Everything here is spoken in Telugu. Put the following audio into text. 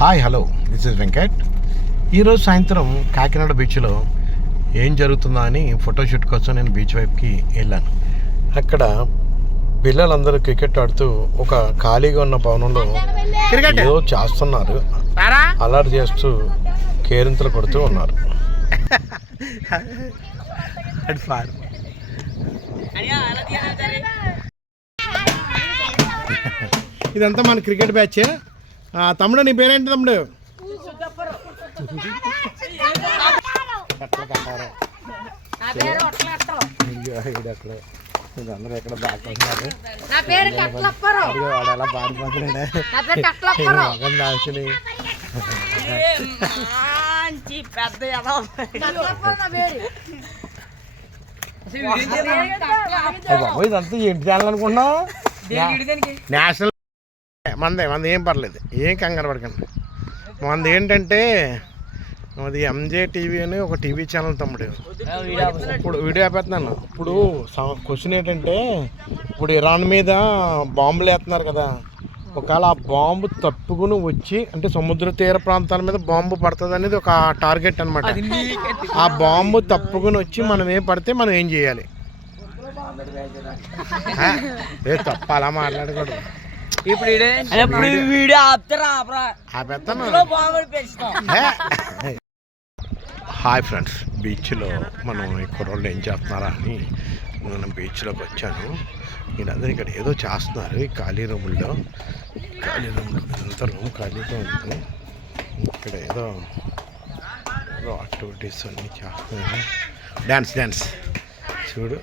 Hi hello this is Venkat. ఈరోజు సాయంత్రం కాకినాడ బీచ్లో ఏం జరుగుతుందా అని ఫోటోషూట్ కోసం నేను బీచ్ వైపుకి వెళ్ళాను. అక్కడ పిల్లలందరూ క్రికెట్ ఆడుతూ ఒక ఖాళీగా ఉన్న భవనంలో క్రికెట్ ఏదో చేస్తున్నారు, అలర్ట్ చేస్తూ కేరింతలు కొడుతూ ఉన్నారు. ఇదంతా మన క్రికెట్ బ్యాచ్. తమ్ముడు, నీ పేరేంటి తమ్ముడు? అందరూ ఎక్కడ బాగుంటున్నారు, వాడు ఎలా బాగుపడుతున్నాడు. ఇదంతా ఏంటి ఛానల్ అనుకున్నావు? నేషనల్ మంది ఏం పర్లేదు, ఏం కంగారు పడకండి. మంది ఏంటంటే అది ఎంజే టీవీ అని ఒక టీవీ ఛానల్ తమ్ముడు. ఇప్పుడు వీడియో ఆపేస్తున్నాను. ఇప్పుడు క్వశ్చన్ ఏంటంటే, ఇప్పుడు ఇరాన్ మీద బాంబులు వేస్తున్నారు కదా, ఒకవేళ ఆ బాంబు తప్పుకుని వచ్చి అంటే సముద్ర తీర ప్రాంతాల మీద బాంబు పడుతుంది అనేది ఒక టార్గెట్ అనమాట. ఆ బాంబు తప్పుకుని వచ్చి మనం ఏం పడితే మనం ఏం చేయాలి? తప్ప అలా మాట్లాడకూడదు. హాయ్ ఫ్రెండ్స్, బీచ్లో మనం ఈ కుర్రోళ్ళు ఏం చేస్తున్నారా అని నేను బీచ్లోకి వచ్చాను. వీళ్ళందరూ ఇక్కడ ఏదో చేస్తున్నారు ఈ ఖాళీ రూముల్లో. ఎంత రూమ్ ఖాళీగా ఉంది. ఇక్కడ ఏదో యాక్టివిటీస్ అన్నీ చేస్తున్నారు. డ్యాన్స్ చూడు.